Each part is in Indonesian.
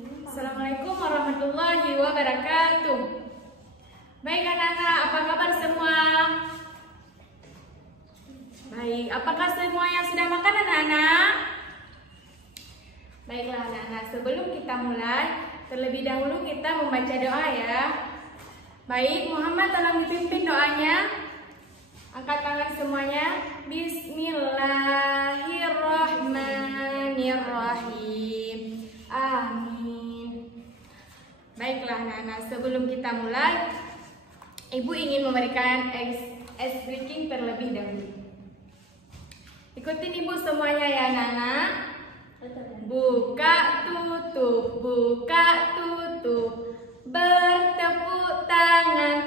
Assalamualaikum warahmatullahi wabarakatuh. Baik anak-anak, apa kabar semua? Baik, apakah semuanya sudah makan anak-anak? Baiklah anak-anak, sebelum kita mulai, terlebih dahulu kita membaca doa ya. Baik, Muhammad tolong dipimpin doanya. Angkat tangan semuanya. Bismillahirrahmanirrahim. Amin. Baiklah anak-anak, sebelum kita mulai, Ibu ingin memberikan ice breaking terlebih dahulu. Ikutin Ibu semuanya ya anak-anak. Buka tutup, buka tutup, bertepuk tangan.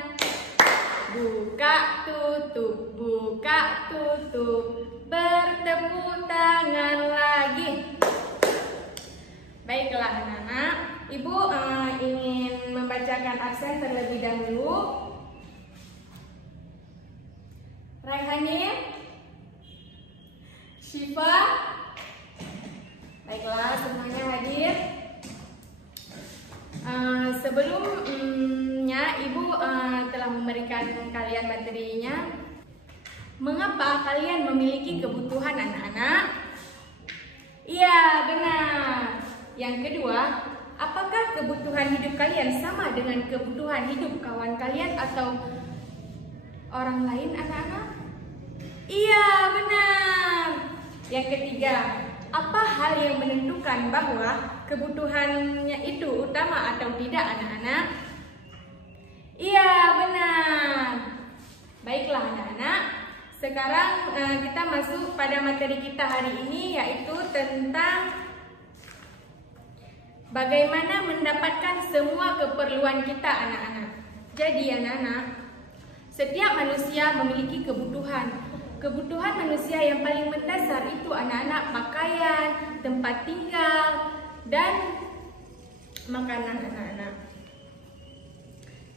Buka tutup, buka tutup, bertepuk tangan lagi. Baiklah anak-anak, Ibu ingin membacakan absen terlebih dahulu. Raihanin, Syifa. Baiklah, semuanya hadir. Sebelumnya Ibu telah memberikan kalian materinya. Mengapa kalian memiliki kebutuhan anak-anak? Iya, benar. Yang kedua, apakah kebutuhan hidup kalian sama dengan kebutuhan hidup kawan kalian atau orang lain anak-anak? Iya, benar. Yang ketiga, apa hal yang menentukan bahwa kebutuhannya itu utama atau tidak anak-anak? Iya, benar. Baiklah anak-anak, sekarang kita masuk pada materi kita hari ini, yaitu tentang bagaimana mendapatkan semua keperluan kita anak-anak. Jadi anak-anak, setiap manusia memiliki kebutuhan. Kebutuhan manusia yang paling mendasar itu anak-anak pakaian, tempat tinggal, dan makanan anak-anak.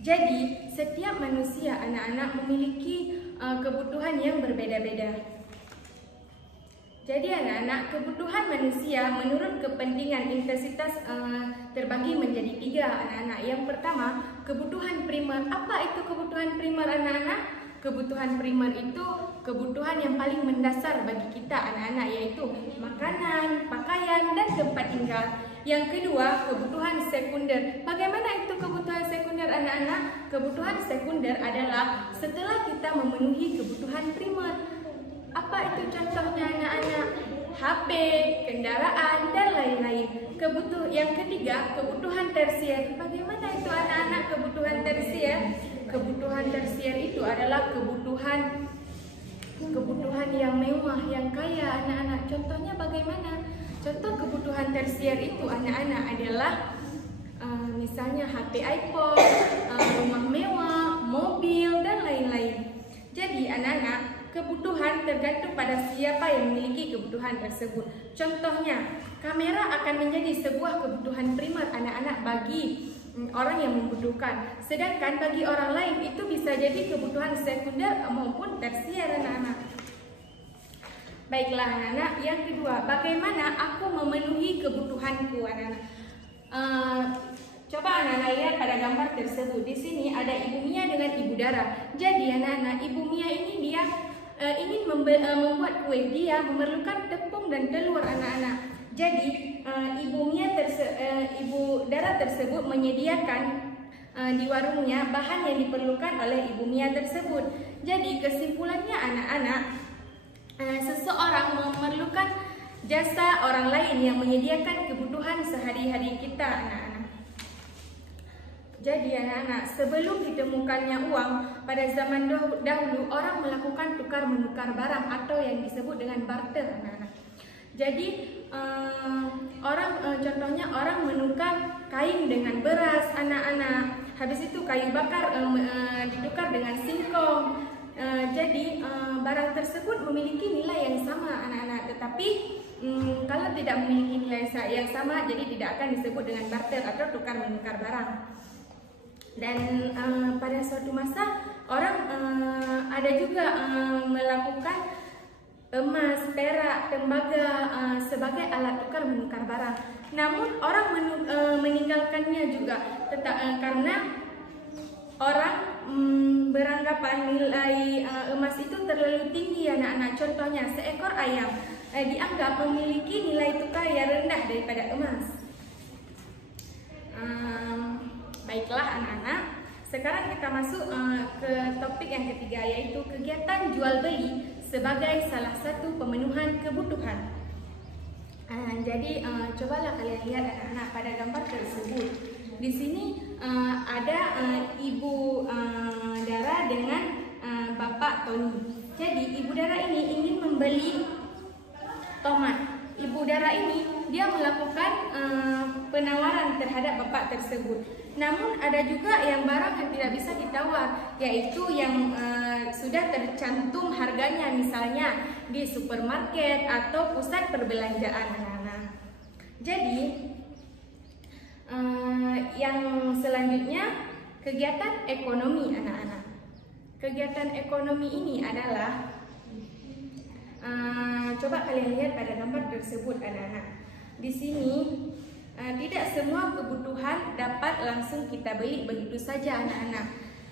Jadi setiap manusia anak-anak memiliki kebutuhan yang berbeda-beda. Jadi anak-anak, kebutuhan manusia menurut kepentingan intensitas terbagi menjadi 3 anak-anak. Yang pertama, kebutuhan primer. Apa itu kebutuhan primer anak-anak? Kebutuhan primer itu kebutuhan yang paling mendasar bagi kita anak-anak, yaitu makanan, pakaian, dan tempat tinggal. Yang kedua, kebutuhan sekunder. Bagaimana itu kebutuhan sekunder anak-anak? Kebutuhan sekunder adalah setelah kita memenuhi kebutuhan primer. Apa itu contohnya anak-anak? HP, kendaraan, dan lain-lain. Yang ketiga, kebutuhan tersier. Bagaimana itu anak-anak kebutuhan tersier? Kebutuhan tersier itu adalah kebutuhan yang mewah, yang kaya anak-anak. Contohnya bagaimana? Contoh kebutuhan tersier itu anak-anak adalah misalnya HP iPhone, rumah mewah, mobil, dan lain-lain. Jadi anak-anak, kebutuhan tergantung pada siapa yang memiliki kebutuhan tersebut. Contohnya, kamera akan menjadi sebuah kebutuhan primer anak-anak bagi orang yang membutuhkan. Sedangkan bagi orang lain itu bisa jadi kebutuhan sekunder maupun tersier anak-anak. Baiklah anak-anak, yang kedua, bagaimana aku memenuhi kebutuhanku anak-anak? Coba anak-anak lihat pada gambar tersebut. Di sini ada Ibu Mia dengan Ibu Dara. Jadi anak-anak, Ibu Mia ini dia ingin membuat kue. Dia memerlukan tepung dan telur anak-anak. Jadi Ibu Dara tersebut menyediakan di warungnya bahan yang diperlukan oleh Ibu Mia tersebut. Jadi kesimpulannya anak-anak, seseorang memerlukan jasa orang lain yang menyediakan kebutuhan sehari-hari kita anak-anak. Jadi anak-anak, sebelum ditemukannya uang, pada zaman dahulu orang melakukan tukar-menukar barang atau yang disebut dengan barter anak-anak. Jadi contohnya orang menukar kain dengan beras anak-anak. Habis itu kayu bakar ditukar dengan singkong. Jadi barang tersebut memiliki nilai yang sama anak-anak. Tetapi kalau tidak memiliki nilai yang sama, jadi tidak akan disebut dengan barter atau tukar-menukar barang. Dan pada suatu masa orang ada juga melakukan emas, perak, tembaga sebagai alat tukar menukar barang. Namun orang juga karena orang beranggapan nilai emas itu terlalu tinggi anak-anak. Contohnya seekor ayam dianggap memiliki nilai tukar yang rendah daripada emas. Baiklah anak-anak, sekarang kita masuk ke topik yang ketiga, yaitu kegiatan jual beli sebagai salah satu pemenuhan kebutuhan. Jadi cobalah kalian lihat anak-anak pada gambar tersebut. Di sini ada Ibu Dara dengan Bapak Tony. Jadi Ibu Dara ini ingin membeli tomat. Ibu Dara ini dia melakukan penawaran terhadap bapak tersebut. Namun ada juga yang barang yang tidak bisa ditawar, yaitu yang sudah tercantum harganya, misalnya di supermarket atau pusat perbelanjaan anak-anak. Jadi yang selanjutnya kegiatan ekonomi anak-anak. Kegiatan ekonomi ini adalah coba kalian lihat pada gambar tersebut anak-anak. Di sini tidak semua kebutuhan dapat langsung kita beli begitu saja anak-anak.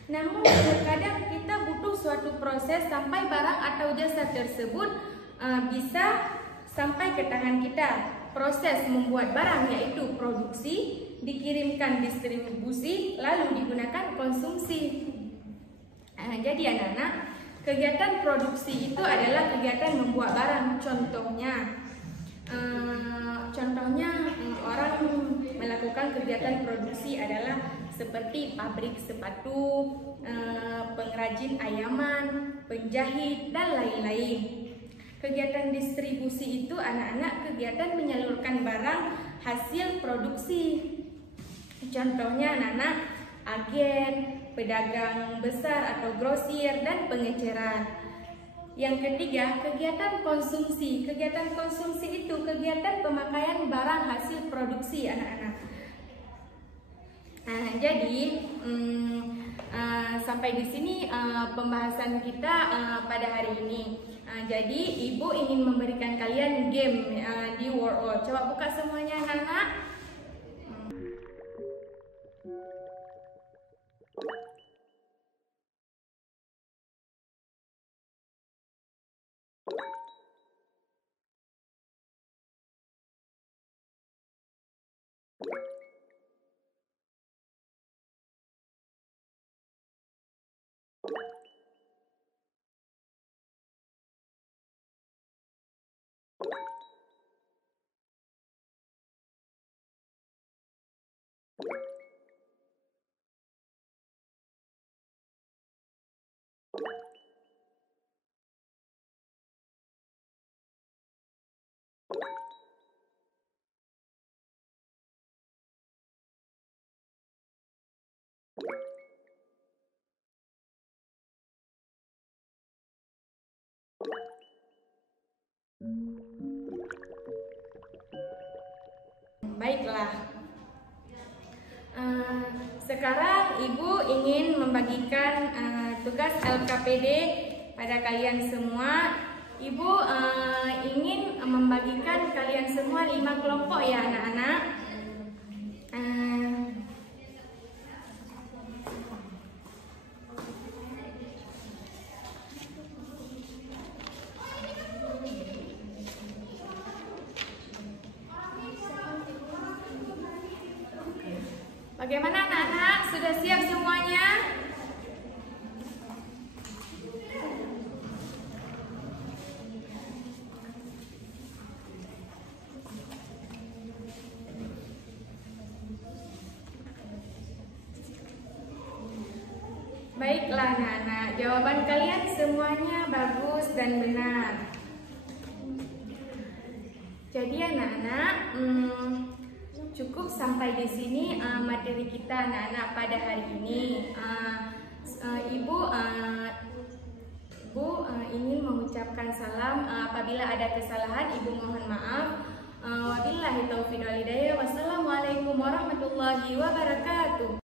Namun terkadang kita butuh suatu proses sampai barang atau jasa tersebut bisa sampai ke tangan kita. Proses membuat barang yaitu produksi, dikirimkan distribusi, lalu digunakan konsumsi. Jadi anak-anak, kegiatan produksi itu adalah kegiatan membuat barang. Contohnya orang melakukan kegiatan produksi adalah seperti pabrik sepatu, pengrajin ayaman, penjahit, dan lain-lain. Kegiatan distribusi itu anak-anak kegiatan menyalurkan barang hasil produksi. Contohnya anak-anak agen, pedagang besar atau grosir, dan pengeceran. Yang ketiga, kegiatan konsumsi. Kegiatan konsumsi itu kegiatan pemakaian barang hasil produksi anak-anak. Jadi sampai di sini pembahasan kita pada hari ini. Jadi Ibu ingin memberikan kalian game di World. Coba buka semuanya anak-anak. Baiklah, sekarang Ibu ingin membagikan tugas LKPD pada kalian semua. Ibu ingin membagikan kalian semua 5 kelompok ya anak-anak. Bagaimana anak-anak? Sudah siap semuanya? Baiklah anak-anak, jawaban kalian semuanya bagus dan benar. Jadi anak-anak, cukup sampai di sini materi kita anak-anak pada hari ini. Ibu ingin mengucapkan salam. Apabila ada kesalahan, Ibu mohon maaf. Wabillahi taufiq wal hidayah. Wassalamualaikum warahmatullahi wabarakatuh.